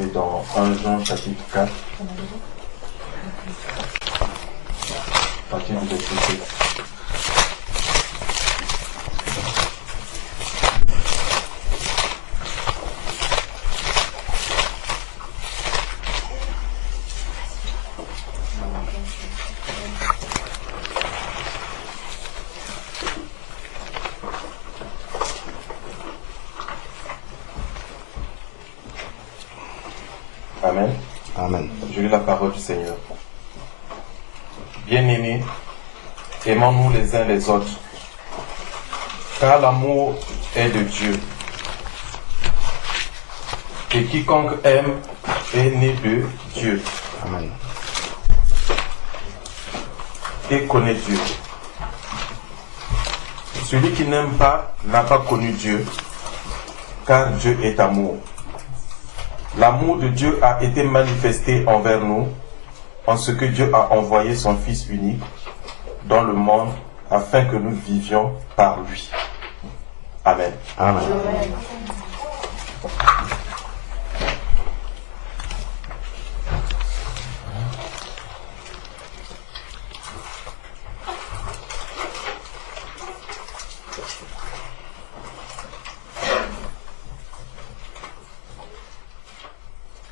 C'est dans 1 Jean chapitre 4, à partir du verset 7. Amen. Amen. Je lis la parole du Seigneur. Bien-aimés, aimons-nous les uns les autres, car l'amour est de Dieu. Et quiconque aime est né de Dieu. Amen. Et connaît Dieu. Celui qui n'aime pas n'a pas connu Dieu, car Dieu est amour. L'amour de Dieu a été manifesté envers nous, en ce que Dieu a envoyé son Fils unique dans le monde, afin que nous vivions par lui. Amen. Amen.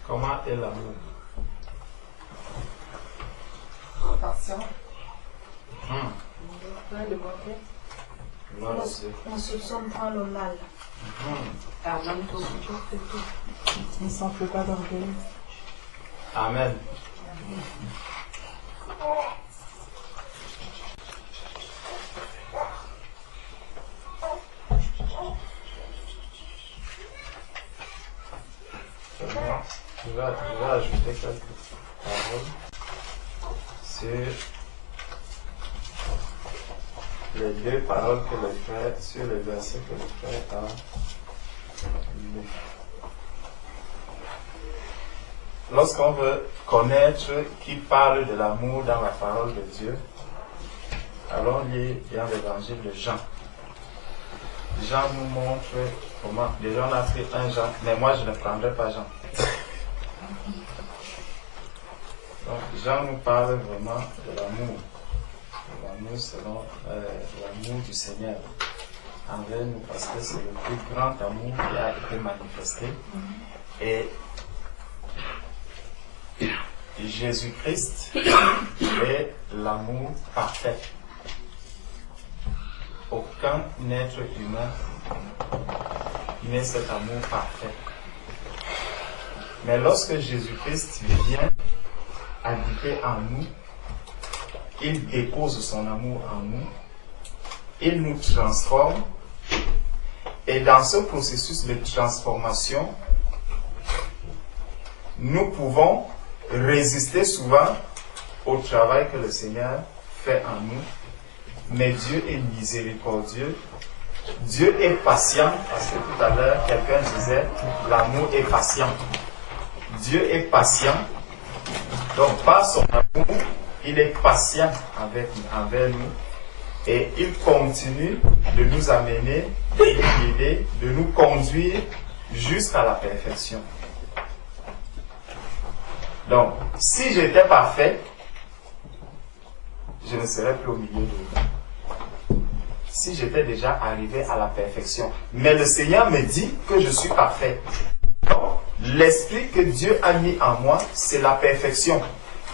Comment est l'amour? Patient. Plein de bonté. On ne soupçonne pas le mal. Amen. On ne s'en fait pas d'orgueil. Amen. Je vais ajouter quelques paroles sur les deux paroles que le frère, sur les versets que le frère a lus. Lorsqu'on veut connaître qui parle de l'amour dans la parole de Dieu, allons lire dans l'évangile de Jean. Jean nous montre comment, déjà on a pris un Jean, mais moi je ne prendrai pas Jean. Donc Jean nous parle vraiment de l'amour. L'amour selon l'amour du Seigneur envers nous, parce que c'est le plus grand amour qui a été manifesté. Et Jésus-Christ est l'amour parfait. Aucun être humain n'est cet amour parfait. Mais lorsque Jésus-Christ vient habiter en nous, il dépose son amour en nous, il nous transforme, et dans ce processus de transformation, nous pouvons résister souvent au travail que le Seigneur fait en nous, mais Dieu est miséricordieux, Dieu est patient, parce que tout à l'heure quelqu'un disait l'amour est patient. Dieu est patient, donc par son amour, il est patient envers nous, et il continue de nous amener, de nous guider, de nous conduire jusqu'à la perfection. Donc, si j'étais parfait, je ne serais plus au milieu de vous. Si j'étais déjà arrivé à la perfection. Mais le Seigneur me dit que je suis parfait. Donc, l'esprit que Dieu a mis en moi, c'est la perfection.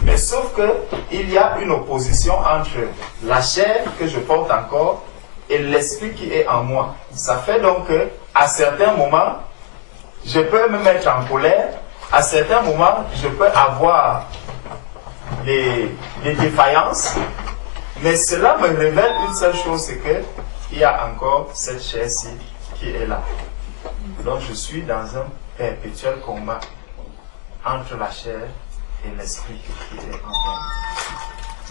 Mais sauf que il y a une opposition entre la chair que je porte encore et l'esprit qui est en moi. Ça fait donc que à certains moments, je peux me mettre en colère. À certains moments, je peux avoir des défaillances. Mais cela me révèle une seule chose, c'est qu'il y a encore cette chair-ci qui est là. Donc je suis dans un perpétuel combat entre la chair et l'esprit qui est en moi.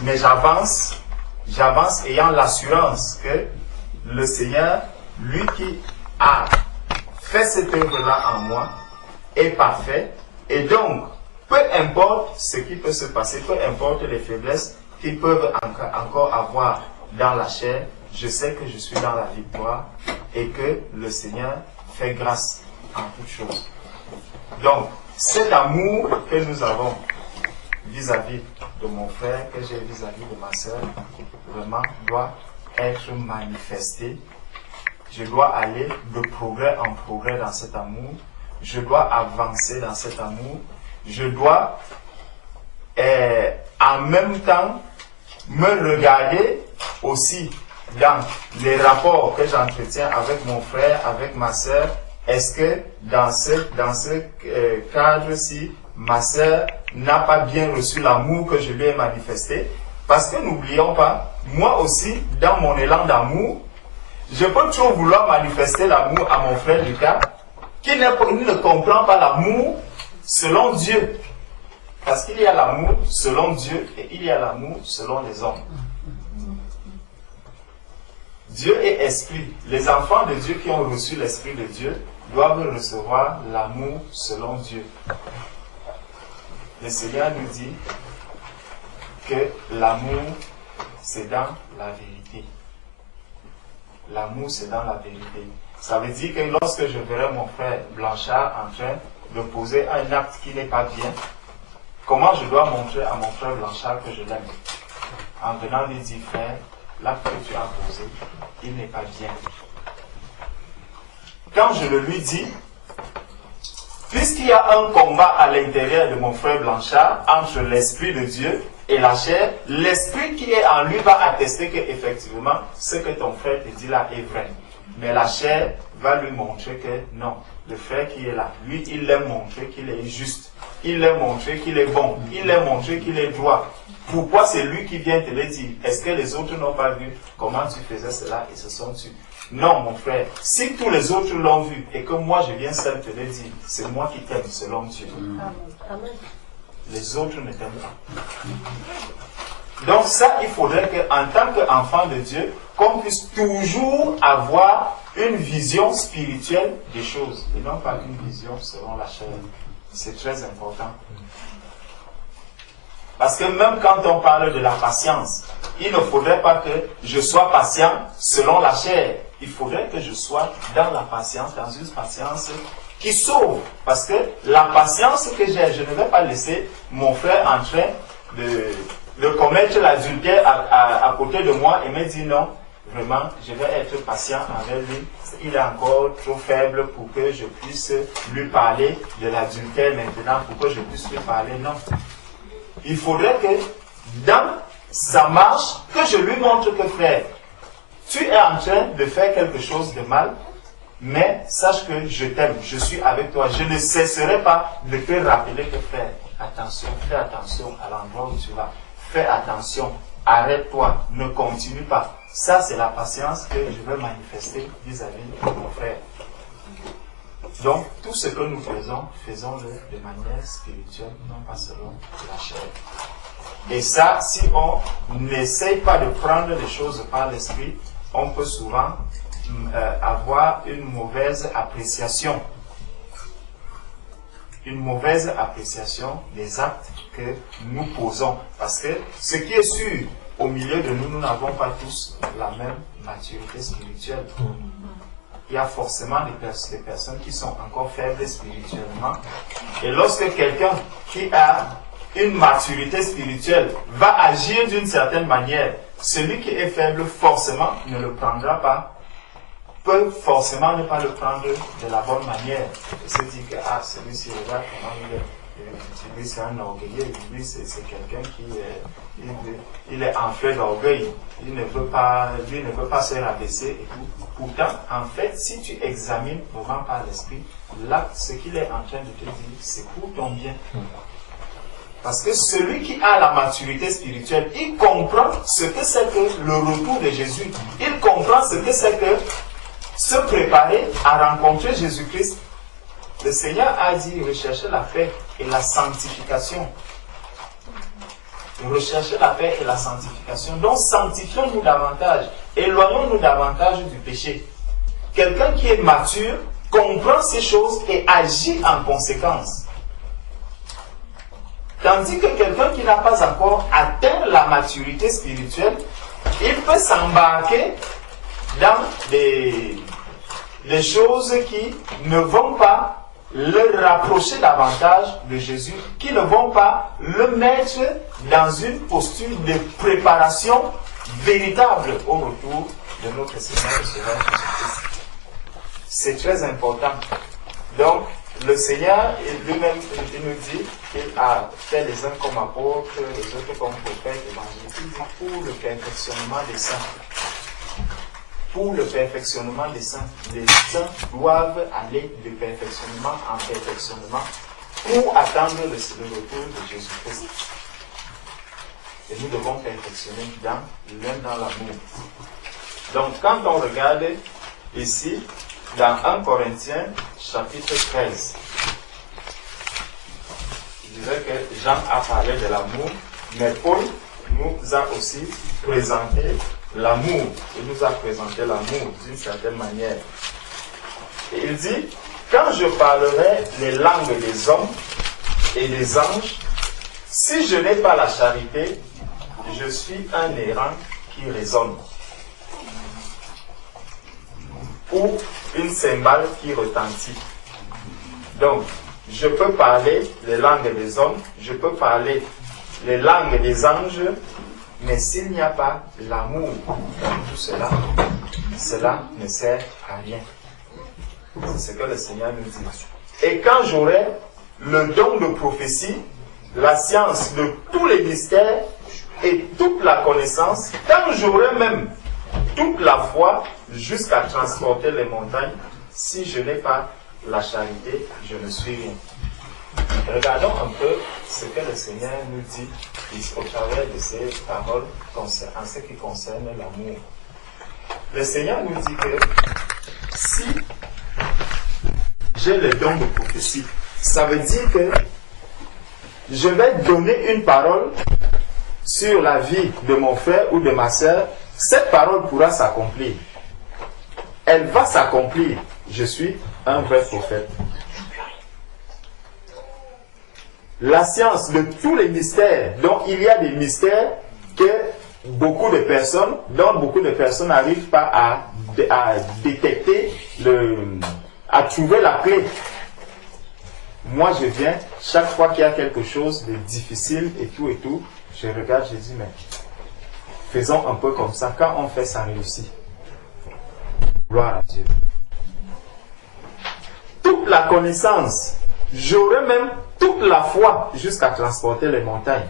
Mais j'avance ayant l'assurance que le Seigneur, lui qui a fait cette œuvre-là en moi, est parfait. Et donc, peu importe ce qui peut se passer, peu importe les faiblesses qu'ils peuvent encore avoir dans la chair, je sais que je suis dans la victoire et que le Seigneur fait grâce en toutes choses. Donc, cet amour que nous avons vis-à-vis de mon frère, que j'ai vis-à-vis de ma soeur, vraiment doit être manifesté. Je dois aller de progrès en progrès dans cet amour. Je dois avancer dans cet amour. Je dois en même temps me regarder aussi dans les rapports que j'entretiens avec mon frère, avec ma soeur. Est-ce que dans ce cadre-ci, ma soeur n'a pas bien reçu l'amour que je lui ai manifesté? Parce que n'oublions pas, moi aussi, dans mon élan d'amour, je peux toujours vouloir manifester l'amour à mon frère Lucas, qui ne comprend pas l'amour selon Dieu. Parce qu'il y a l'amour selon Dieu et il y a l'amour selon les hommes. Dieu est esprit. Les enfants de Dieu qui ont reçu l'esprit de Dieu doivent recevoir l'amour selon Dieu. Le Seigneur nous dit que l'amour, c'est dans la vérité. L'amour, c'est dans la vérité. Ça veut dire que lorsque je verrai mon frère Blanchard en train de poser un acte qui n'est pas bien, comment je dois montrer à mon frère Blanchard que je l'aime? En venant lui dire, frère, l'acte que tu as posé, il n'est pas bien. Quand je le lui dis, puisqu'il y a un combat à l'intérieur de mon frère Blanchard entre l'Esprit de Dieu et la chair, l'Esprit qui est en lui va attester qu'effectivement, ce que ton frère te dit là est vrai. Mais la chair va lui montrer que non, le frère qui est là, lui, il l'a montré qu'il est juste. Il l'a montré qu'il est bon. Il l'a montré qu'il est droit. Pourquoi c'est lui qui vient te le dire? Est-ce que les autres n'ont pas vu comment tu faisais cela et se sont tus? Non, mon frère. Si tous les autres l'ont vu et que moi je viens seul te le dire, c'est moi qui t'aime selon Dieu. Amen. Les autres ne t'aiment pas. Donc ça, il faudrait qu'en tant qu'enfant de Dieu, qu'on puisse toujours avoir une vision spirituelle des choses et non pas une vision selon la chair. C'est très important. Parce que même quand on parle de la patience, il ne faudrait pas que je sois patient selon la chair. Il faudrait que je sois dans la patience, dans une patience qui sauve. Parce que la patience que j'ai, je ne vais pas laisser mon frère en train de commettre l'adultère à côté de moi et me dire non, vraiment, je vais être patient avec lui. Il est encore trop faible pour que je puisse lui parler de l'adultère maintenant, pour que je puisse lui parler. Non. Il faudrait que dans sa marche, que je lui montre que frère, tu es en train de faire quelque chose de mal, mais sache que je t'aime, je suis avec toi. Je ne cesserai pas de te rappeler que frère, attention, fais attention à l'endroit où tu vas. Fais attention, arrête-toi, ne continue pas. Ça, c'est la patience que je veux manifester vis-à-vis de mon frère. Donc, tout ce que nous faisons, faisons-le de manière spirituelle, non pas selon la chair. Et ça, si on n'essaye pas de prendre les choses par l'esprit, on peut souvent avoir une mauvaise appréciation. Une mauvaise appréciation des actes que nous posons. Parce que ce qui est sûr, au milieu de nous, nous n'avons pas tous la même maturité spirituelle. Il y a forcément des personnes qui sont encore faibles spirituellement. Et lorsque quelqu'un qui a une maturité spirituelle va agir d'une certaine manière, celui qui est faible forcément ne le prendra pas, peut forcément ne pas le prendre de la bonne manière. Et se dire que celui-ci, regarde comment il est. Lui, c'est un orgueilleux. Lui, c'est quelqu'un qui il est enflé d'orgueil. Il ne veut pas se rabaisser et tout. Pourtant, en fait, si tu examines vraiment par l'esprit, là, ce qu'il est en train de te dire, c'est pour ton bien. Parce que celui qui a la maturité spirituelle, il comprend ce que c'est que le retour de Jésus. Il comprend ce que c'est que se préparer à rencontrer Jésus-Christ. Le Seigneur a dit, recherchez la paix et la sanctification. Recherchez la paix et la sanctification. Donc, sanctifions-nous davantage. Éloignons-nous davantage du péché. Quelqu'un qui est mature comprend ces choses et agit en conséquence. Tandis que quelqu'un qui n'a pas encore atteint la maturité spirituelle, il peut s'embarquer dans des choses qui ne vont pas le rapprocher davantage de Jésus, qui ne vont pas le mettre dans une posture de préparation véritable au retour de notre Seigneur et Sauveur Jésus-Christ. C'est très important. Donc, le Seigneur lui-même nous dit qu'il a fait les uns comme apôtres, les autres comme prophètes, évangélistes. Il dit pour le perfectionnement des saints. Pour le perfectionnement des saints. Les saints doivent aller de perfectionnement en perfectionnement pour attendre le retour de Jésus-Christ. Et nous devons perfectionner l'un dans l'amour. Donc, quand on regarde ici, dans 1 Corinthiens, chapitre 13, je disais que Jean a parlé de l'amour, mais Paul nous a aussi présenté l'amour. Il nous a présenté l'amour d'une certaine manière. Et il dit, quand je parlerai les langues des hommes et des anges, si je n'ai pas la charité, je suis un errant qui résonne. Ou une cymbale qui retentit. Donc, je peux parler les langues des hommes, je peux parler les langues des anges, mais s'il n'y a pas l'amour dans tout cela, cela ne sert à rien. C'est ce que le Seigneur nous dit. Et quand j'aurai le don de prophétie, la science de tous les mystères et toute la connaissance, quand j'aurai même toute la foi jusqu'à transporter les montagnes, si je n'ai pas la charité, je ne suis rien. Regardons un peu ce que le Seigneur nous dit au travers de ces paroles en ce qui concerne l'amour. Le Seigneur nous dit que si j'ai le don de prophétie, ça veut dire que je vais donner une parole sur la vie de mon frère ou de ma sœur. Cette parole pourra s'accomplir. Elle va s'accomplir. Je suis un vrai prophète. La science de tous les mystères, donc il y a des mystères que beaucoup de personnes n'arrivent pas à détecter, à trouver la clé. Moi je viens, chaque fois qu'il y a quelque chose de difficile et tout, je regarde, je dis mais faisons un peu comme ça. Quand on fait, ça réussit. Gloire à Dieu. Toute la connaissance, j'aurai même toute la foi jusqu'à transporter les montagnes.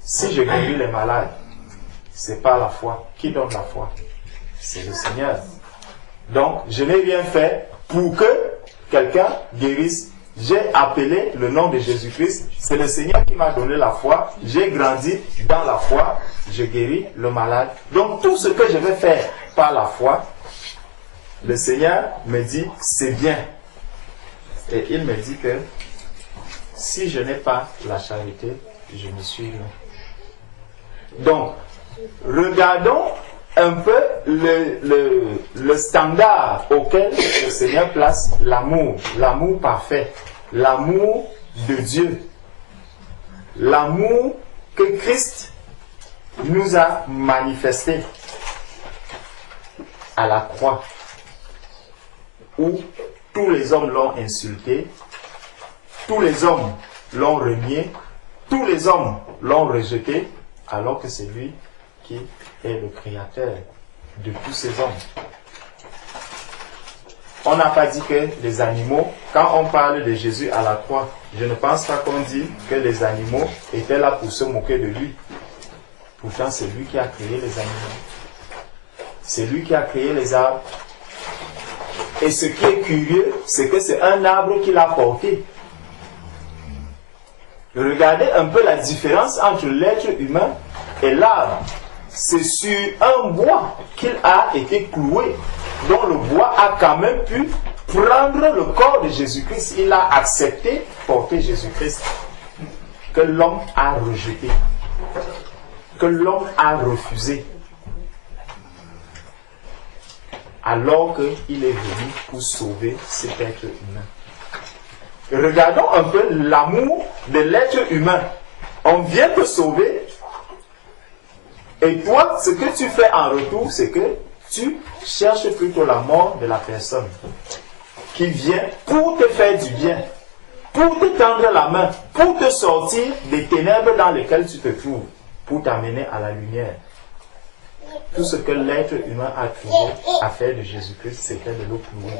Si je guéris les malades, c'est pas la foi. Qui donne la foi? C'est le Seigneur. Donc, je n'ai rien fait pour que quelqu'un guérisse. J'ai appelé le nom de Jésus-Christ. C'est le Seigneur qui m'a donné la foi. J'ai grandi dans la foi. Je guéris le malade. Donc, tout ce que je vais faire par la foi, le Seigneur me dit, c'est bien. Et il me dit que si je n'ai pas la charité, je me suis rien. Donc, regardons un peu le standard auquel le Seigneur place l'amour. L'amour parfait. L'amour de Dieu. L'amour que Christ nous a manifesté à la croix, où tous les hommes l'ont insulté, tous les hommes l'ont renié, tous les hommes l'ont rejeté, alors que c'est lui qui est le créateur de tous ces hommes. On n'a pas dit que les animaux, quand on parle de Jésus à la croix, je ne pense pas qu'on dit que les animaux étaient là pour se moquer de lui. Pourtant, c'est lui qui a créé les animaux. C'est lui qui a créé les arbres. Et ce qui est curieux, c'est que c'est un arbre qu'il a porté. Regardez un peu la différence entre l'être humain et l'arbre. C'est sur un bois qu'il a été cloué, dont le bois a quand même pu prendre le corps de Jésus-Christ. Il a accepté porter Jésus-Christ, que l'homme a rejeté, que l'homme a refusé, alors qu'il est venu pour sauver cet être humain. Regardons un peu l'amour de l'être humain. On vient te sauver, et toi, ce que tu fais en retour, c'est que tu cherches plutôt la mort de la personne. qui vient pour te faire du bien, pour te tendre la main, pour te sortir des ténèbres dans lesquelles tu te trouves, pour t'amener à la lumière. Tout ce que l'être humain a trouvé à faire de Jésus-Christ, c'était de le clouer.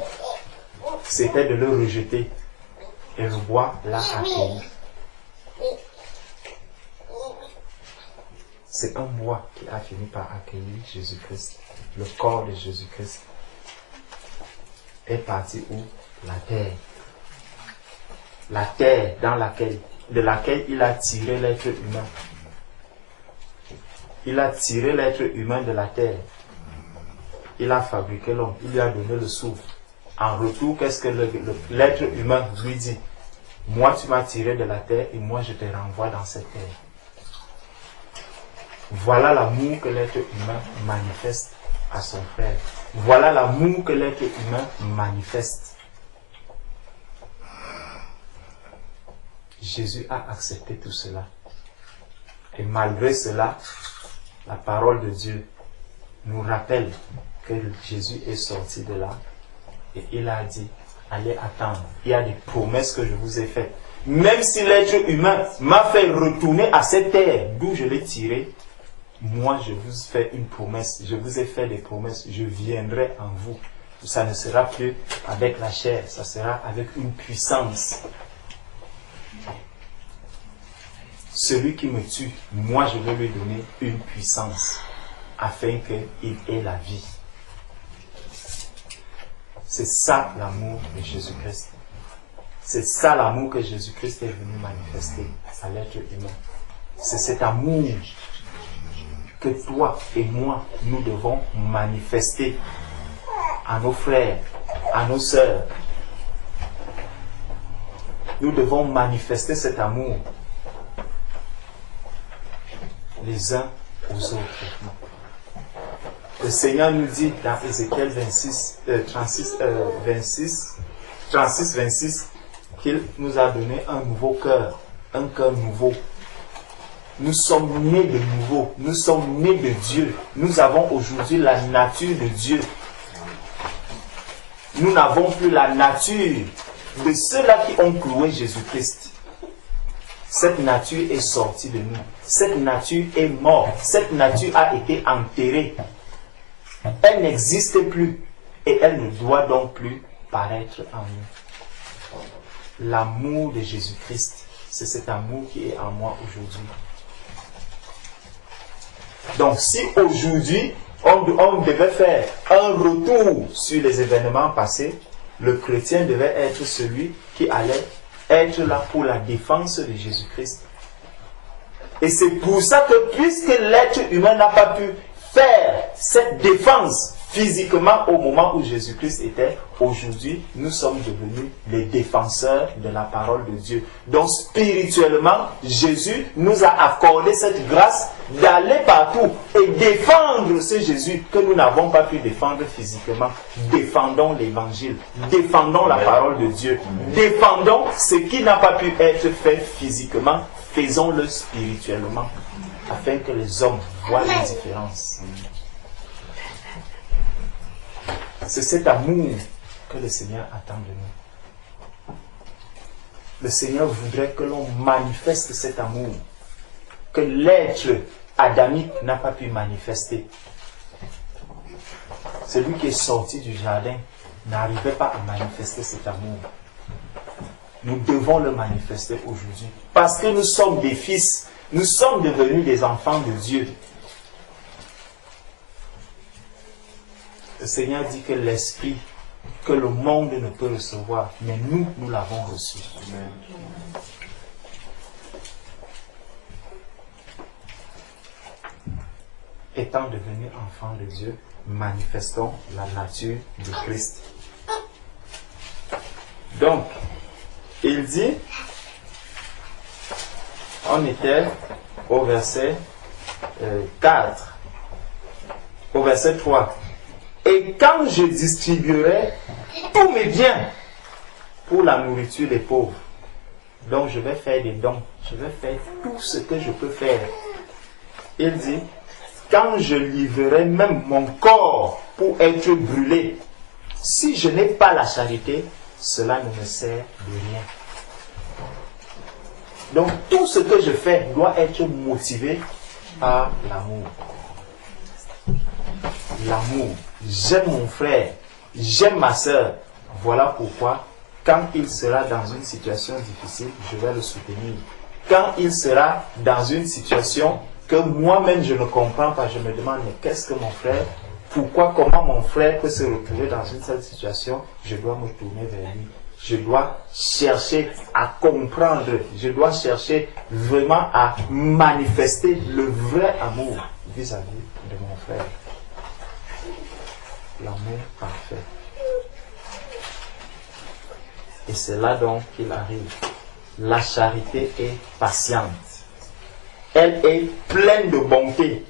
C'était de le rejeter. Et le bois l'a accueilli. C'est un bois qui a fini par accueillir Jésus-Christ. Le corps de Jésus-Christ est parti où? La terre. La terre de laquelle il a tiré l'être humain. Il a tiré l'être humain de la terre. Il a fabriqué l'homme. Il lui a donné le souffle. En retour, qu'est-ce que l'être humain lui dit? Moi, tu m'as tiré de la terre et moi, je te renvoie dans cette terre. Voilà l'amour que l'être humain manifeste à son frère. Voilà l'amour que l'être humain manifeste. Jésus a accepté tout cela. Et malgré cela, la parole de Dieu nous rappelle que Jésus est sorti de là et il a dit, allez attendre. Il y a des promesses que je vous ai faites. Même si l'être humain m'a fait retourner à cette terre d'où je l'ai tiré, moi je vous fais une promesse. Je vous ai fait des promesses. Je viendrai en vous. Ça ne sera plus avec la chair, ça sera avec une puissance. Celui qui me tue, moi je vais lui donner une puissance afin qu'il ait la vie. C'est ça l'amour de Jésus-Christ. C'est ça l'amour que Jésus-Christ est venu manifester à l'être humain. C'est cet amour que toi et moi, nous devons manifester à nos frères, à nos sœurs. Nous devons manifester cet amour les uns aux autres. Le Seigneur nous dit dans Ézéchiel 36, 26, qu'il nous a donné un nouveau cœur, un cœur nouveau. Nous sommes nés de nouveau, nous sommes nés de Dieu. Nous avons aujourd'hui la nature de Dieu. Nous n'avons plus la nature de ceux-là qui ont cloué Jésus-Christ. Cette nature est sortie de nous. Cette nature est morte. Cette nature a été enterrée. Elle n'existe plus et elle ne doit donc plus paraître en nous. L'amour de Jésus-Christ, c'est cet amour qui est en moi aujourd'hui. Donc si aujourd'hui on devait faire un retour sur les événements passés, le chrétien devait être celui qui allait être là pour la défense de Jésus-Christ. Et c'est pour ça que puisque l'être humain n'a pas pu faire cette défense physiquement au moment où Jésus-Christ était, aujourd'hui, nous sommes devenus les défenseurs de la parole de Dieu. Donc spirituellement, Jésus nous a accordé cette grâce d'aller partout et défendre ce Jésus que nous n'avons pas pu défendre physiquement. Défendons l'évangile, défendons la parole de Dieu, défendons ce qui n'a pas pu être fait physiquement, faisons-le spirituellement, afin que les hommes voient la différence. C'est cet amour que le Seigneur attend de nous. Le Seigneur voudrait que l'on manifeste cet amour que l'être adamique n'a pas pu manifester. Celui qui est sorti du jardin n'arrivait pas à manifester cet amour. Nous devons le manifester aujourd'hui. Parce que nous sommes des fils, nous sommes devenus des enfants de Dieu. Le Seigneur dit que l'esprit que le monde ne peut recevoir, mais nous, nous l'avons reçu. Amen. Étant devenus enfants de Dieu, manifestons la nature de Christ. Donc, il dit, on était au verset 4, au verset 3. Et quand je distribuerai tous mes biens pour la nourriture des pauvres, donc je vais faire des dons, je vais faire tout ce que je peux faire. Il dit, quand je livrerai même mon corps pour être brûlé, si je n'ai pas la charité, cela ne me sert de rien. Donc tout ce que je fais doit être motivé par l'amour. L'amour. J'aime mon frère, j'aime ma soeur. Voilà pourquoi, quand il sera dans une situation difficile, je vais le soutenir. Quand il sera dans une situation que moi-même je ne comprends pas, je me demande, mais qu'est-ce que mon frère, pourquoi, comment mon frère peut se retrouver dans une telle situation, je dois me tourner vers lui. Je dois chercher à comprendre, je dois chercher vraiment à manifester le vrai amour vis-à-vis de mon frère. L'amour parfait. Et c'est là donc qu'il arrive. La charité est patiente. Elle est pleine de bonté.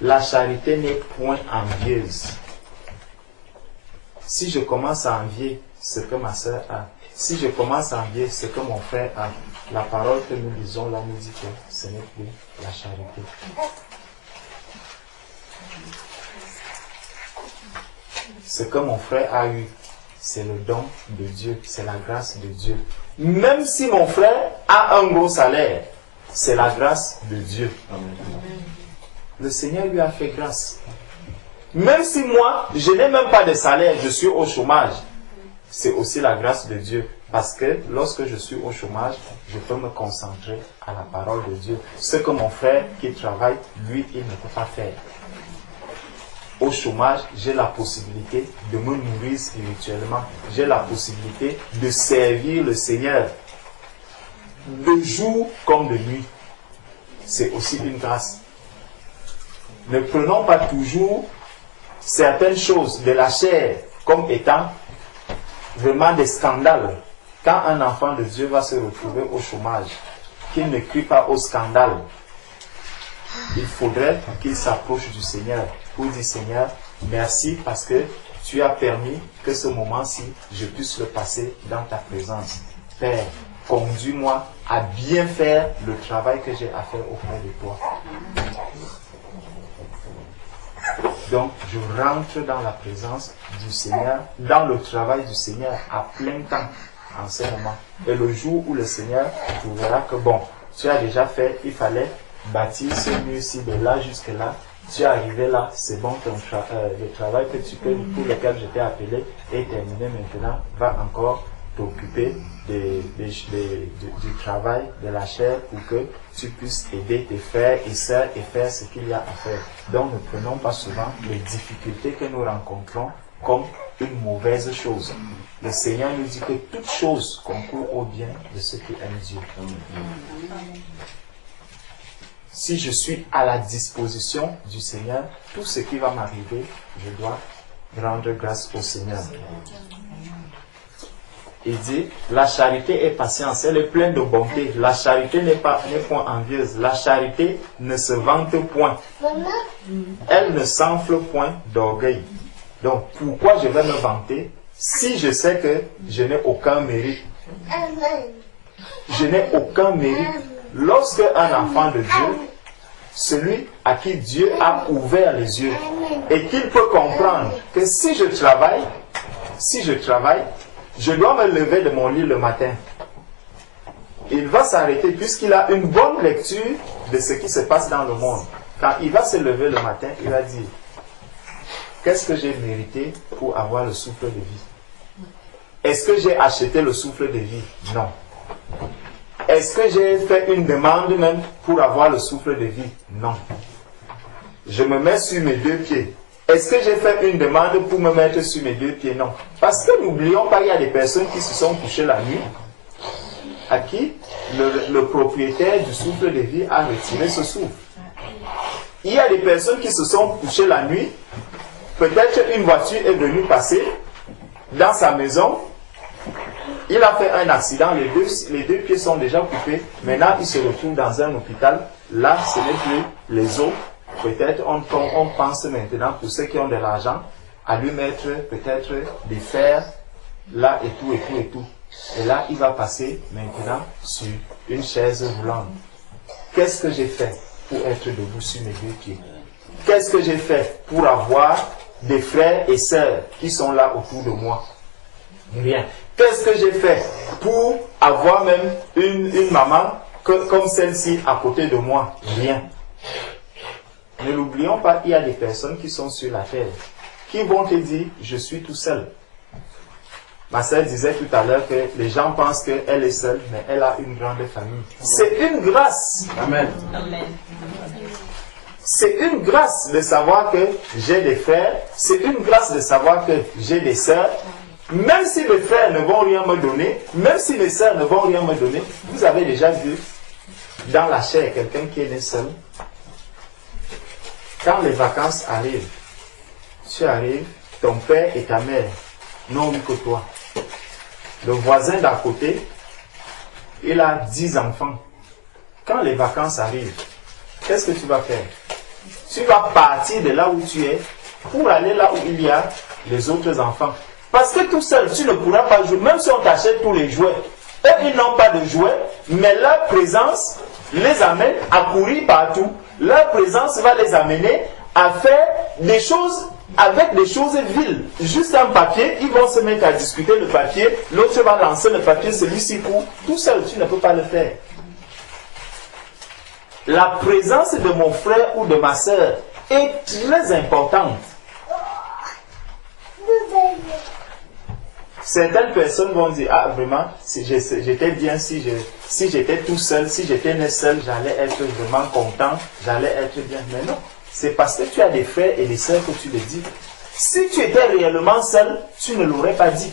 La charité n'est point envieuse. Si je commence à envier ce que ma soeur a, si je commence à envier ce que mon frère a, la parole que nous lisons là nous dit que ce n'est plus la charité. Ce que mon frère a eu, c'est le don de Dieu, c'est la grâce de Dieu. Même si mon frère a un gros salaire, c'est la grâce de Dieu. Le Seigneur lui a fait grâce. Même si moi, je n'ai même pas de salaire, je suis au chômage, c'est aussi la grâce de Dieu. Parce que lorsque je suis au chômage, je peux me concentrer à la parole de Dieu. Ce que mon frère qui travaille, lui, il ne peut pas faire. Au chômage, j'ai la possibilité de me nourrir spirituellement. J'ai la possibilité de servir le Seigneur de jour comme de nuit. C'est aussi une grâce. Ne prenons pas toujours certaines choses de la chair comme étant vraiment des scandales. Quand un enfant de Dieu va se retrouver au chômage, qu'il ne crie pas au scandale. Il faudrait qu'il s'approche du Seigneur pour dire, Seigneur, merci parce que tu as permis que ce moment-ci, je puisse le passer dans ta présence. Père, conduis-moi à bien faire le travail que j'ai à faire auprès de toi. Donc, je rentre dans la présence du Seigneur, dans le travail du Seigneur à plein temps en ce moment. Et le jour où le Seigneur trouvera que, bon, tu as déjà fait, il fallait bâtir ce mur-ci de là jusque là, tu es arrivé là, c'est bon, le travail pour lequel je t'ai appelé est terminé maintenant, va encore t'occuper du travail de la chair pour que tu puisses aider tes frères et sœurs et faire ce qu'il y a à faire. Donc ne prenons pas souvent les difficultés que nous rencontrons comme une mauvaise chose. Le Seigneur nous dit que toute chose concourt au bien de ceux qui aiment Dieu. Si je suis à la disposition du Seigneur, tout ce qui va m'arriver, je dois rendre grâce au Seigneur. Il dit, la charité est patience, elle est pleine de bonté. La charité n'est point envieuse. La charité ne se vante point. Elle ne s'enfle point d'orgueil. Donc, pourquoi je vais me vanter si je sais que je n'ai aucun mérite? Je n'ai aucun mérite. Lorsque un enfant de Dieu, celui à qui Dieu a ouvert les yeux, et qu'il peut comprendre que si je travaille, je dois me lever de mon lit le matin. Il va s'arrêter puisqu'il a une bonne lecture de ce qui se passe dans le monde. Quand il va se lever le matin, il va dire, qu'est-ce que j'ai mérité pour avoir le souffle de vie? Est-ce que j'ai acheté le souffle de vie? Non. Est-ce que j'ai fait une demande même pour avoir le souffle de vie? Non. Je me mets sur mes deux pieds. Est-ce que j'ai fait une demande pour me mettre sur mes deux pieds? Non. Parce que n'oublions pas, il y a des personnes qui se sont couchées la nuit, à qui le propriétaire du souffle de vie a retiré ce souffle. Il y a des personnes qui se sont couchées la nuit, peut-être une voiture est venue passer dans sa maison, il a fait un accident, les deux pieds sont déjà coupés, maintenant il se retrouve dans un hôpital, là ce n'est plus les os. Peut-être on pense maintenant, pour ceux qui ont de l'argent, à lui mettre peut-être des fers, là et tout, et tout, et tout. Et là, il va passer maintenant sur une chaise roulante. Qu'est-ce que j'ai fait pour être debout sur mes deux pieds? Qu'est-ce que j'ai fait pour avoir des frères et sœurs qui sont là autour de moi? Rien. Qu'est-ce que j'ai fait pour avoir même une maman comme celle-ci à côté de moi? Rien. Ne l'oublions pas, il y a des personnes qui sont sur la terre, qui vont te dire, je suis tout seul. Ma sœur disait tout à l'heure que les gens pensent qu'elle est seule, mais elle a une grande famille. C'est une grâce. Amen. Amen. C'est une grâce de savoir que j'ai des frères. C'est une grâce de savoir que j'ai des sœurs. Même si mes frères ne vont rien me donner, même si mes sœurs ne vont rien me donner, vous avez déjà vu dans la chair quelqu'un qui est né seul. Quand les vacances arrivent, tu arrives, ton père et ta mère n'ont eu que toi. Le voisin d'à côté, il a 10 enfants. Quand les vacances arrivent, qu'est-ce que tu vas faire? Tu vas partir de là où tu es pour aller là où il y a les autres enfants. Parce que tout seul, tu ne pourras pas jouer, même si on t'achète tous les jouets. Eux, ils n'ont pas de jouets, mais leur présence les amène à courir partout. Leur présence va les amener à faire des choses avec des choses viles. Juste un papier, ils vont se mettre à discuter le papier, l'autre va lancer le papier, celui-ci court. Tout seul, tu ne peux pas le faire. La présence de mon frère ou de ma soeur est très importante. Certaines personnes vont dire, ah vraiment, si j'étais bien, si j'étais tout seul, si j'étais né seul, j'allais être vraiment content, j'allais être bien. Mais non, c'est parce que tu as des frères et des sœurs que tu le dis. Si tu étais réellement seul, tu ne l'aurais pas dit.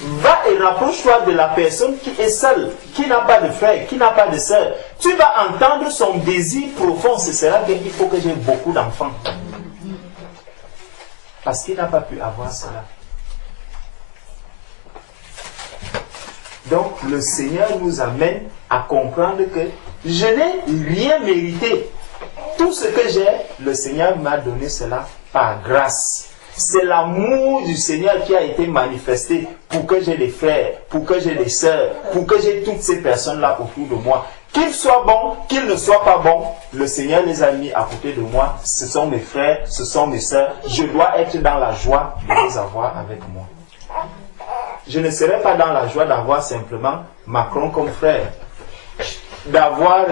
Va et rapproche-toi de la personne qui est seule, qui n'a pas de frère, qui n'a pas de sœur. Tu vas entendre son désir profond, ce sera qu'il faut que j'ai beaucoup d'enfants. Parce qu'il n'a pas pu avoir cela. Donc le Seigneur nous amène à comprendre que je n'ai rien mérité. Tout ce que j'ai, le Seigneur m'a donné cela par grâce. C'est l'amour du Seigneur qui a été manifesté pour que j'ai des frères, pour que j'ai des sœurs, pour que j'ai toutes ces personnes-là autour de moi. Qu'ils soient bons, qu'ils ne soient pas bons, le Seigneur les a mis à côté de moi. Ce sont mes frères, ce sont mes sœurs. Je dois être dans la joie de les avoir avec moi. Je ne serai pas dans la joie d'avoir simplement Macron comme frère, d'avoir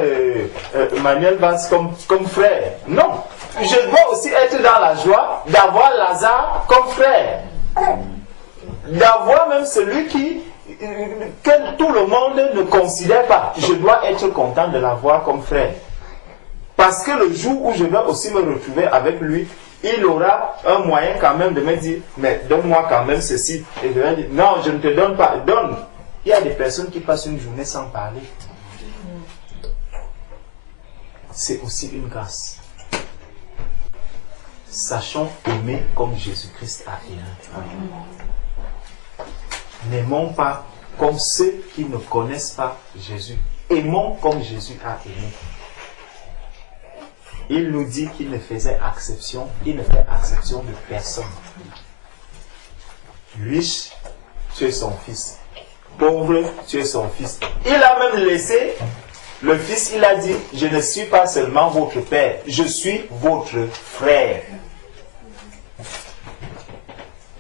Manuel Valls comme frère. Non, je dois aussi être dans la joie d'avoir Lazare comme frère, d'avoir même celui que tout le monde ne considère pas. Je dois être content de l'avoir comme frère. Parce que le jour où je vais aussi me retrouver avec lui, il aura un moyen quand même de me dire, mais donne-moi quand même ceci. Et je vais dire, non, je ne te donne pas, donne. Il y a des personnes qui passent une journée sans parler. C'est aussi une grâce. Sachons aimer comme Jésus-Christ a aimé. N'aimons pas comme ceux qui ne connaissent pas Jésus. Aimons comme Jésus a aimé. Il nous dit qu'il ne faisait exception, il ne fait exception de personne. Riche, tu es son fils. Pauvre, tu es son fils. Il a même laissé le fils, il a dit, je ne suis pas seulement votre père, je suis votre frère.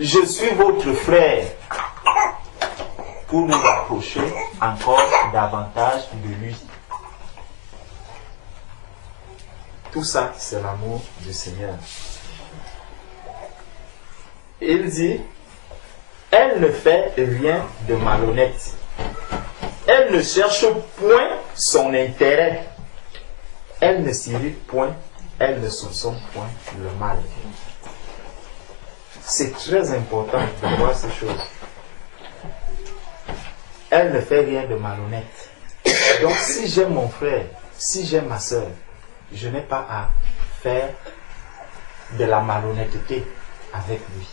Je suis votre frère. Pour nous rapprocher encore davantage de lui. Tout ça, c'est l'amour du Seigneur. Il dit, elle ne fait rien de malhonnête. Elle ne cherche point son intérêt. Elle ne s'irrite point. Elle ne soupçonne point le mal. C'est très important de voir ces choses. Elle ne fait rien de malhonnête. Donc si j'aime mon frère, si j'aime ma soeur, je n'ai pas à faire de la malhonnêteté avec lui.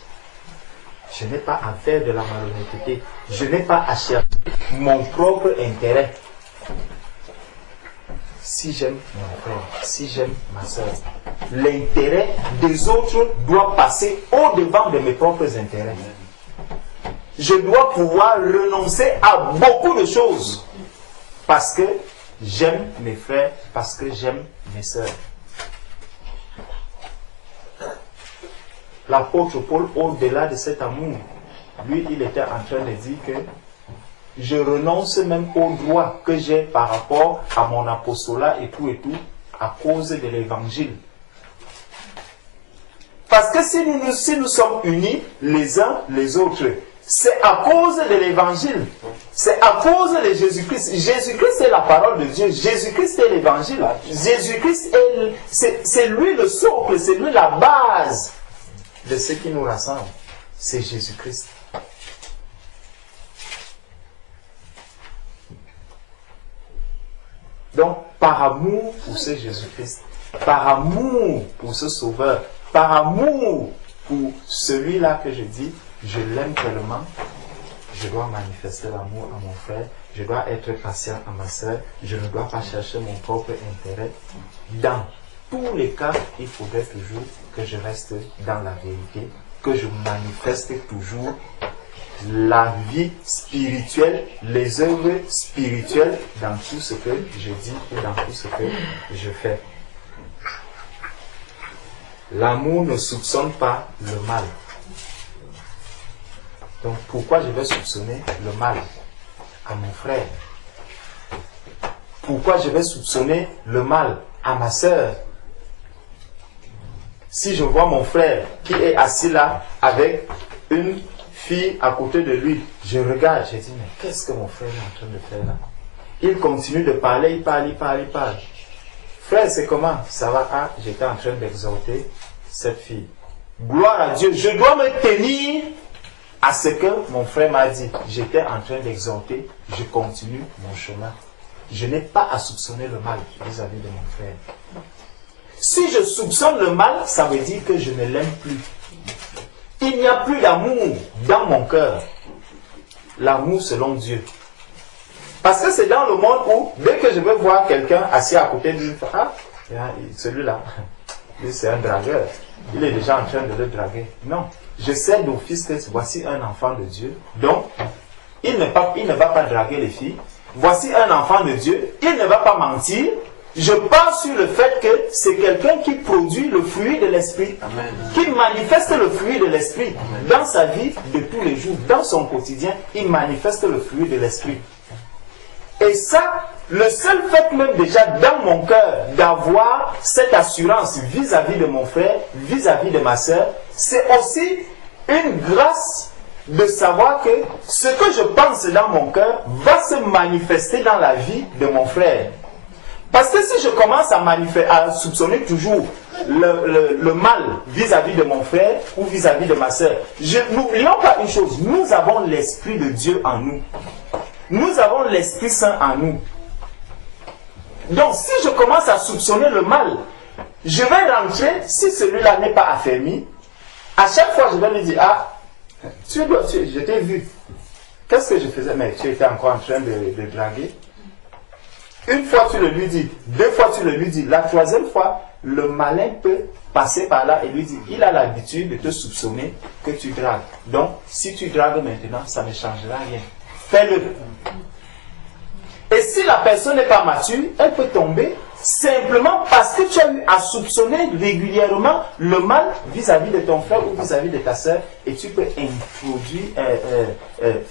Je n'ai pas à faire de la malhonnêteté. Je n'ai pas à chercher mon propre intérêt. Si j'aime mon frère, si j'aime ma soeur, l'intérêt des autres doit passer au-devant de mes propres intérêts. Je dois pouvoir renoncer à beaucoup de choses parce que j'aime mes frères, parce que j'aime mes sœurs. L'apôtre Paul, au-delà de cet amour, lui, il était en train de dire que je renonce même aux droits que j'ai par rapport à mon apostolat et tout, à cause de l'évangile. Parce que si nous sommes unis les uns les autres, c'est à cause de l'évangile. C'est à cause de Jésus-Christ. Jésus-Christ est la parole de Dieu. Jésus-Christ est l'évangile. Jésus-Christ c'est lui le socle, c'est lui la base de ce qui nous rassemble. C'est Jésus-Christ. Donc, par amour pour ce Jésus-Christ, par amour pour ce Sauveur, par amour pour celui-là que je dis, je l'aime tellement, je dois manifester l'amour à mon frère, je dois être patient à ma soeur, je ne dois pas chercher mon propre intérêt. Dans tous les cas, il faudrait toujours que je reste dans la vérité, que je manifeste toujours la vie spirituelle, les œuvres spirituelles dans tout ce que je dis et dans tout ce que je fais. L'amour ne soupçonne pas le mal. Donc pourquoi je vais soupçonner le mal à mon frère? Pourquoi je vais soupçonner le mal à ma sœur? Si je vois mon frère qui est assis là avec une fille à côté de lui, je regarde, je dis, mais qu'est-ce que mon frère est en train de faire là? Il continue de parler, il parle. Frère, c'est comment? Ça va? Ah, j'étais en train d'exhorter cette fille. Gloire à Dieu, je dois me tenir à ce que mon frère m'a dit. J'étais en train d'exhorter, je continue mon chemin. Je n'ai pas à soupçonner le mal vis-à-vis de mon frère. Si je soupçonne le mal, ça veut dire que je ne l'aime plus. Il n'y a plus d'amour dans mon cœur. L'amour selon Dieu. Parce que c'est dans le monde où, dès que je veux voir quelqu'un assis à côté de lui, ah, celui-là, lui c'est un dragueur. Il est déjà en train de le draguer. Non. Je sais d'office que voici un enfant de Dieu. Donc, il ne va pas draguer les filles. Voici un enfant de Dieu. Il ne va pas mentir. Je pars sur le fait que c'est quelqu'un qui produit le fruit de l'esprit. Amen. Qui manifeste le fruit de l'esprit. Dans sa vie de tous les jours, dans son quotidien, il manifeste le fruit de l'esprit. Et ça, le seul fait même déjà dans mon cœur d'avoir cette assurance vis-à-vis de mon frère, vis-à-vis de ma soeur, c'est aussi une grâce de savoir que ce que je pense dans mon cœur va se manifester dans la vie de mon frère. Parce que si je commence à soupçonner toujours le mal vis-à-vis de mon frère ou vis-à-vis de ma soeur, n'oublions pas une chose, nous avons l'Esprit de Dieu en nous. Nous avons l'Esprit Saint en nous. Donc si je commence à soupçonner le mal, je vais rentrer, si celui-là n'est pas affermi, à chaque fois je vais lui dire, ah, je t'ai vu. Qu'est-ce que je faisais? Mais tu étais encore en train de draguer. Une fois tu le lui dis, deux fois tu le lui dis, la troisième fois, le malin peut passer par là et lui dire, il a l'habitude de te soupçonner que tu dragues. Donc, si tu dragues maintenant, ça ne changera rien. Fais-le. Et si la personne n'est pas mature, elle peut tomber simplement parce que tu as eu à soupçonner régulièrement le mal vis-à-vis de ton frère ou vis-à-vis de ta soeur et tu peux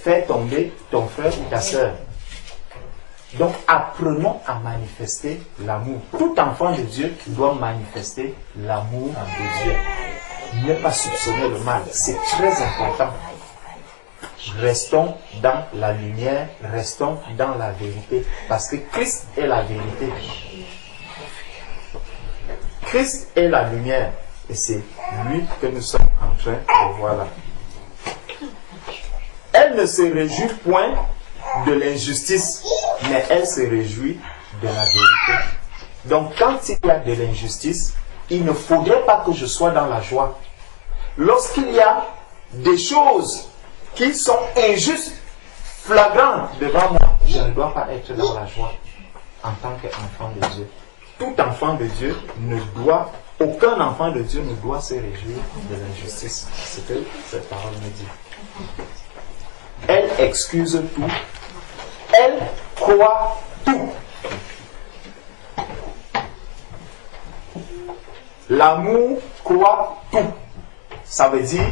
faire tomber ton frère ou ta soeur. Donc apprenons à manifester l'amour. Tout enfant de Dieu doit manifester l'amour de Dieu. Ne pas soupçonner le mal, c'est très important. Restons dans la lumière, restons dans la vérité, parce que Christ est la vérité. Christ est la lumière, et c'est lui que nous sommes en train de voir là. Elle ne se réjouit point de l'injustice, mais elle se réjouit de la vérité. Donc quand il y a de l'injustice, il ne faudrait pas que je sois dans la joie. Lorsqu'il y a des choses qui sont injustes, flagrantes devant moi, je ne dois pas être dans la joie en tant qu'enfant de Dieu. Tout enfant de Dieu aucun enfant de Dieu ne doit se réjouir de l'injustice. C'est ce que cette parole me dit. Elle excuse tout. Elle croit tout. L'amour croit tout. Ça veut dire,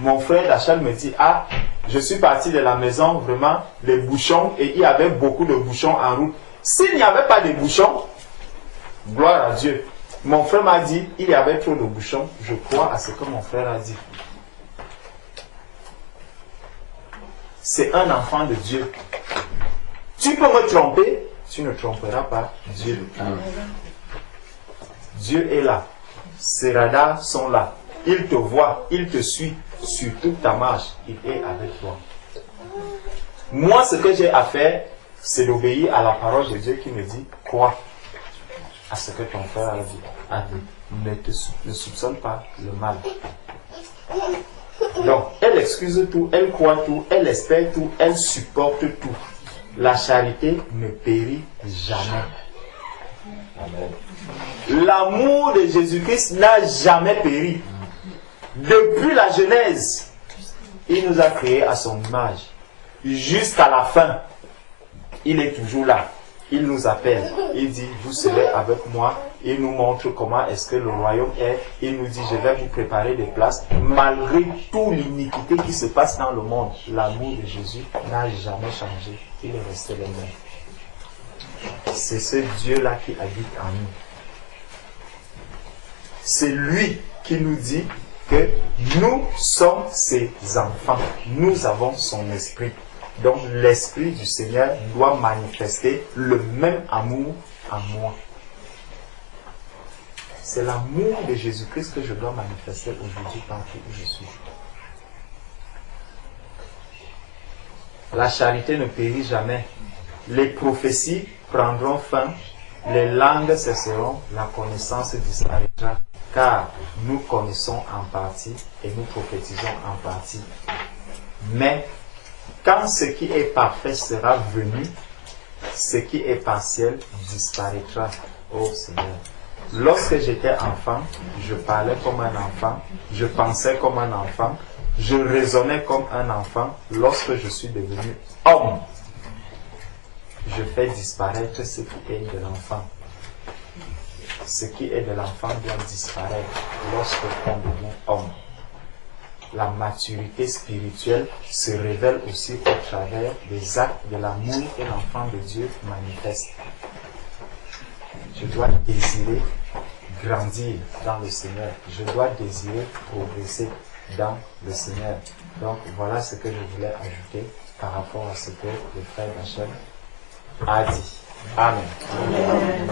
mon frère Rachel me dit, ah, Je suis parti de la maison, vraiment, les bouchons, et il y avait beaucoup de bouchons en route. S'il n'y avait pas de bouchons, gloire à Dieu. Mon frère m'a dit, il y avait trop de bouchons. Je crois à ce que mon frère a dit. C'est un enfant de Dieu. Tu peux me tromper, tu ne tromperas pas Dieu. Dieu est là. Ses radars sont là. Il te voit, il te suit sur toute ta marche. Il est avec toi. Moi, ce que j'ai à faire, c'est d'obéir à la parole de Dieu qui me dit, crois à ce que ton frère a dit. Ne soupçonne pas le mal. Donc, elle excuse tout, elle croit tout, elle espère tout, elle supporte tout. La charité ne périt jamais. L'amour de Jésus-Christ n'a jamais péri. Depuis la Genèse, il nous a créés à son image. Jusqu'à la fin, il est toujours là. Il nous appelle. Il dit, vous serez avec moi. Il nous montre comment est-ce que le royaume est. Il nous dit, je vais vous préparer des places. Malgré toute l'iniquité qui se passe dans le monde, l'amour de Jésus n'a jamais changé. Il est resté le même. C'est ce Dieu-là qui habite en nous. C'est lui qui nous dit que nous sommes ses enfants. Nous avons son esprit. Donc l'esprit du Seigneur doit manifester le même amour en moi. C'est l'amour de Jésus-Christ que je dois manifester aujourd'hui partout où je suis. La charité ne périt jamais. Les prophéties prendront fin. Les langues cesseront. La connaissance disparaîtra. Car nous connaissons en partie et nous prophétisons en partie. Mais quand ce qui est parfait sera venu, ce qui est partiel disparaîtra. Oh Seigneur. Lorsque j'étais enfant, je parlais comme un enfant, je pensais comme un enfant, je raisonnais comme un enfant. Lorsque je suis devenu homme, je fais disparaître ce qui est de l'enfant. Ce qui est de l'enfant doit disparaître lorsque on devient homme. La maturité spirituelle se révèle aussi au travers des actes de l'amour que l'enfant de Dieu manifeste. Je dois désirer grandir dans le Seigneur. Je dois désirer progresser dans le Seigneur. Donc voilà ce que je voulais ajouter par rapport à ce que le frère Rachel a dit. Amen. Amen.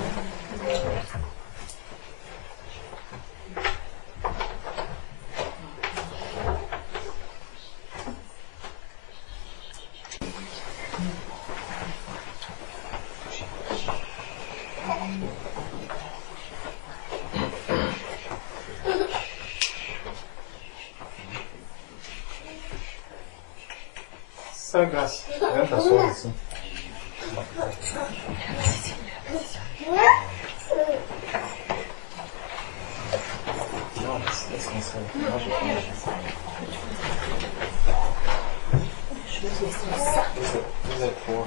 Sa grâce. Viens t'asseoir ici. Non, laisse-moi ça. Moi, je prends. Vous êtes trois.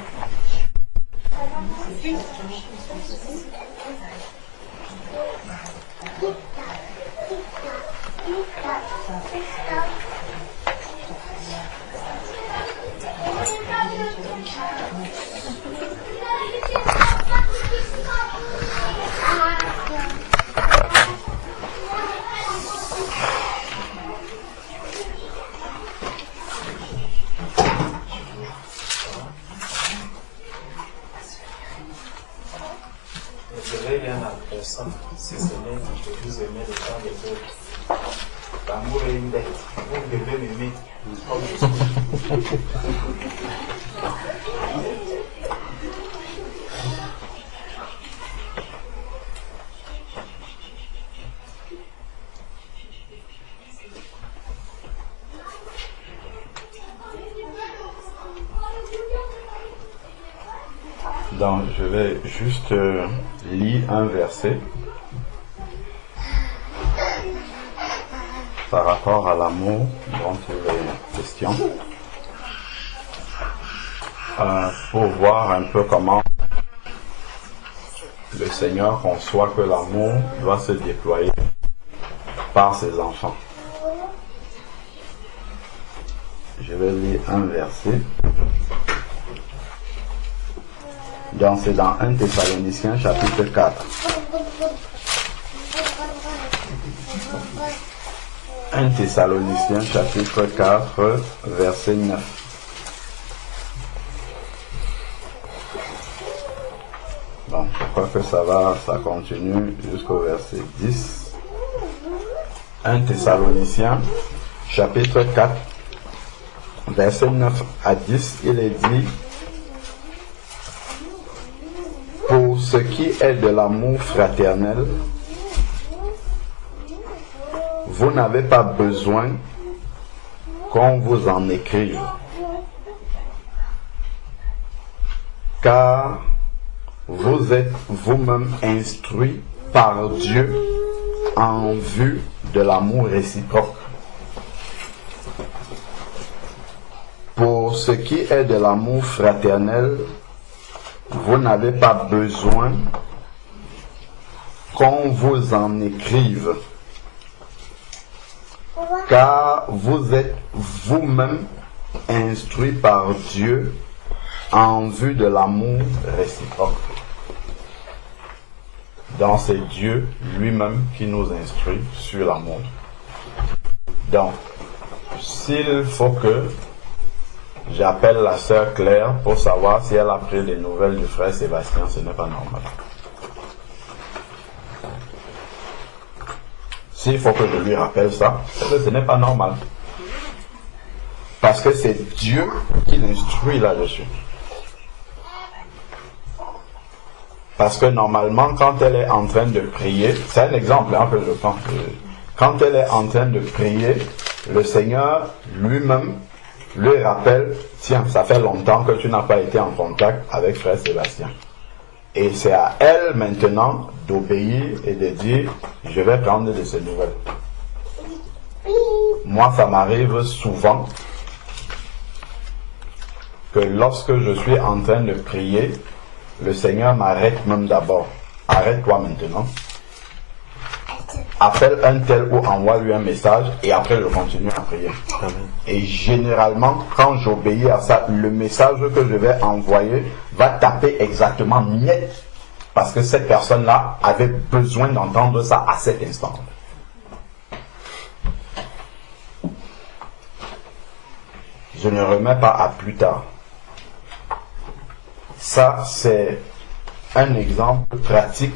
Si ce n'est que vous aimez le temps des autres. L'amour est une dette. Vous devez m'aimer comme je suis. Donc, je vais juste lire un verset par rapport à l'amour dont il est question, pour voir un peu comment le Seigneur conçoit que l'amour doit se déployer par ses enfants. Je Je vais lire un verset. Donc c'est dans 1 Thessaloniciens chapitre 4. 1 Thessaloniciens chapitre 4 verset 9. Bon, je crois que ça continue jusqu'au verset 10. 1 Thessaloniciens chapitre 4 verset 9 à 10, il est dit: pour ce qui est de l'amour fraternel, vous n'avez pas besoin qu'on vous en écrive, car vous êtes vous-même instruits par Dieu en vue de l'amour réciproque. Pour ce qui est de l'amour fraternel, vous n'avez pas besoin qu'on vous en écrive, car vous êtes vous-même instruits par Dieu en vue de l'amour réciproque. Donc c'est Dieu lui-même qui nous instruit sur l'amour. Donc, s'il faut que j'appelle la sœur Claire pour savoir si elle a pris des nouvelles du frère Sébastien, ce n'est pas normal. S'il faut que je lui rappelle ça, c'est que ce n'est pas normal. Parce que c'est Dieu qui l'instruit là-dessus. Parce que normalement, quand elle est en train de prier, c'est un exemple que je prends. Quand elle est en train de prier, le Seigneur lui-même lui rappelle: tiens, ça fait longtemps que tu n'as pas été en contact avec frère Sébastien. Et c'est à elle maintenant d'obéir et de dire: je vais prendre de ses nouvelles. Moi, ça m'arrive souvent que lorsque je suis en train de prier, le Seigneur m'arrête même d'abord. Arrête-toi maintenant. Appelle un tel ou envoie-lui un message et après je continue à prier. Amen. Et généralement, quand j'obéis à ça, le message que je vais envoyer va taper exactement net. Parce que cette personne-là avait besoin d'entendre ça à cet instant. Je ne remets pas à plus tard. Ça, c'est un exemple pratique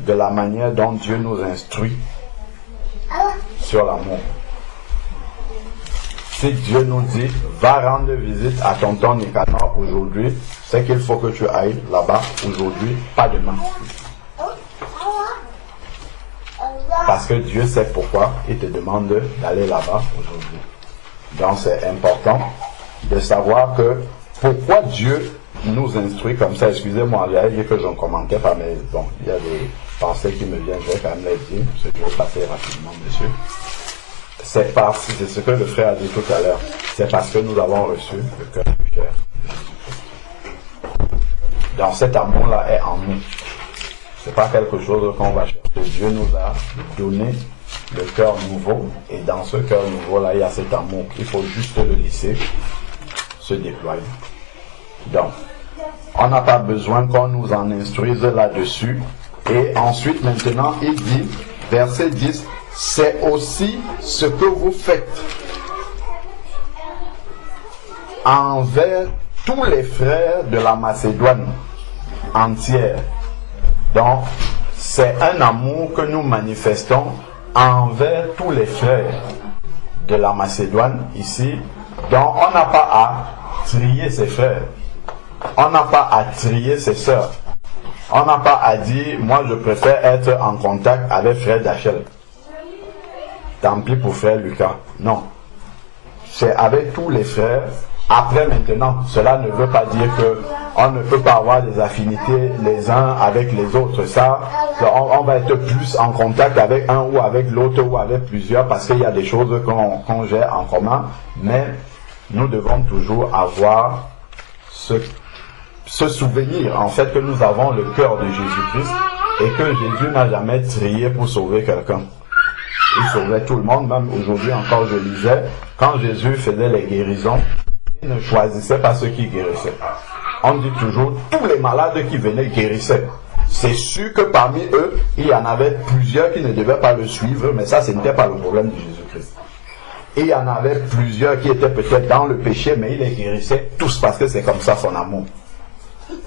de la manière dont Dieu nous instruit sur l'amour. Si Dieu nous dit: va rendre visite à tonton Nicanor aujourd'hui, c'est qu'il faut que tu ailles là-bas aujourd'hui, pas demain. Parce que Dieu sait pourquoi il te demande d'aller là-bas aujourd'hui. Donc c'est important de savoir que pourquoi Dieu nous instruit comme ça. Excusez-moi, j'allais dire que je ne commentais pas, mais bon, il y a des pensées qui me viennent, je vais quand même les dire, ce que je vais passer rapidement dessus. C'est ce que le frère a dit tout à l'heure, c'est parce que nous avons reçu le cœur du cœur. Donc cet amour-là est en nous. C'est pas quelque chose qu'on va chercher. Dieu nous a donné le cœur nouveau, et dans ce cœur nouveau-là, il y a cet amour. Il faut juste le laisser se déployer. Donc, on n'a pas besoin qu'on nous en instruise là-dessus. Et ensuite, maintenant, il dit, verset 10, c'est aussi ce que vous faites envers tous les frères de la Macédoine entière. Donc, c'est un amour que nous manifestons envers tous les frères de la Macédoine ici. Donc, on n'a pas à trier ses frères. On n'a pas à trier ses sœurs. On n'a pas à dire: moi je préfère être en contact avec frère Dachel. Tant pis pour frère Lucas. Non. C'est avec tous les frères. Après maintenant, cela ne veut pas dire que on ne peut pas avoir des affinités les uns avec les autres. Ça, on va être plus en contact avec un ou avec l'autre ou avec plusieurs parce qu'il y a des choses qu'on gère en commun. Mais nous devons toujours avoir ce souvenir, en fait, que nous avons le cœur de Jésus-Christ et que Jésus n'a jamais trié pour sauver quelqu'un. il sauvait tout le monde. Même aujourd'hui encore, je lisais, quand Jésus faisait les guérisons, il ne choisissait pas ceux qui guérissaient. On dit toujours, tous les malades qui venaient guérissaient. C'est sûr que parmi eux, il y en avait plusieurs qui ne devaient pas le suivre, mais ça, ce n'était pas le problème de Jésus-Christ. Et il y en avait plusieurs qui étaient peut-être dans le péché, mais il les guérissait tous parce que c'est comme ça son amour.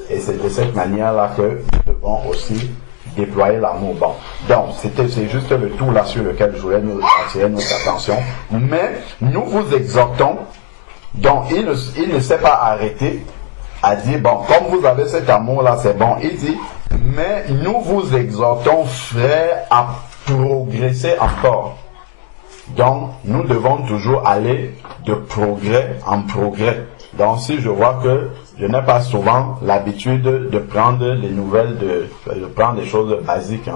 Et c'est de cette manière-là que nous devons aussi déployer l'amour. Bon, donc c'est juste le tout là sur lequel je voulais nous attirer notre attention. Mais nous vous exhortons, donc il ne s'est pas arrêté à dire, bon, comme vous avez cet amour-là, c'est bon. Il dit, mais nous vous exhortons, frères, à progresser encore. Donc, nous devons toujours aller de progrès en progrès. Donc, si je vois que je n'ai pas souvent l'habitude de prendre les nouvelles de prendre des choses basiques,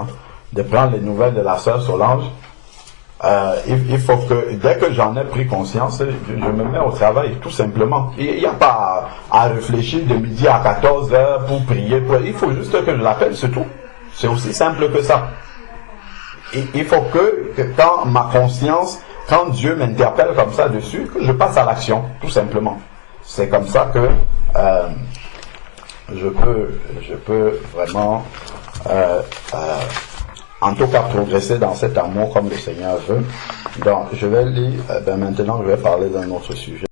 de prendre les nouvelles de la sœur Solange, il faut que, dès que j'en ai pris conscience, je me mets au travail, tout simplement. Il n'y a pas à réfléchir de midi à 14h pour prier. Il faut juste que je l'appelle, c'est tout. C'est aussi simple que ça. Il faut que quand ma conscience, quand Dieu m'interpelle comme ça dessus, que je passe à l'action, tout simplement. C'est comme ça que je peux vraiment en tout cas progresser dans cet amour comme le Seigneur veut. Donc je vais lire, maintenant je vais parler d'un autre sujet.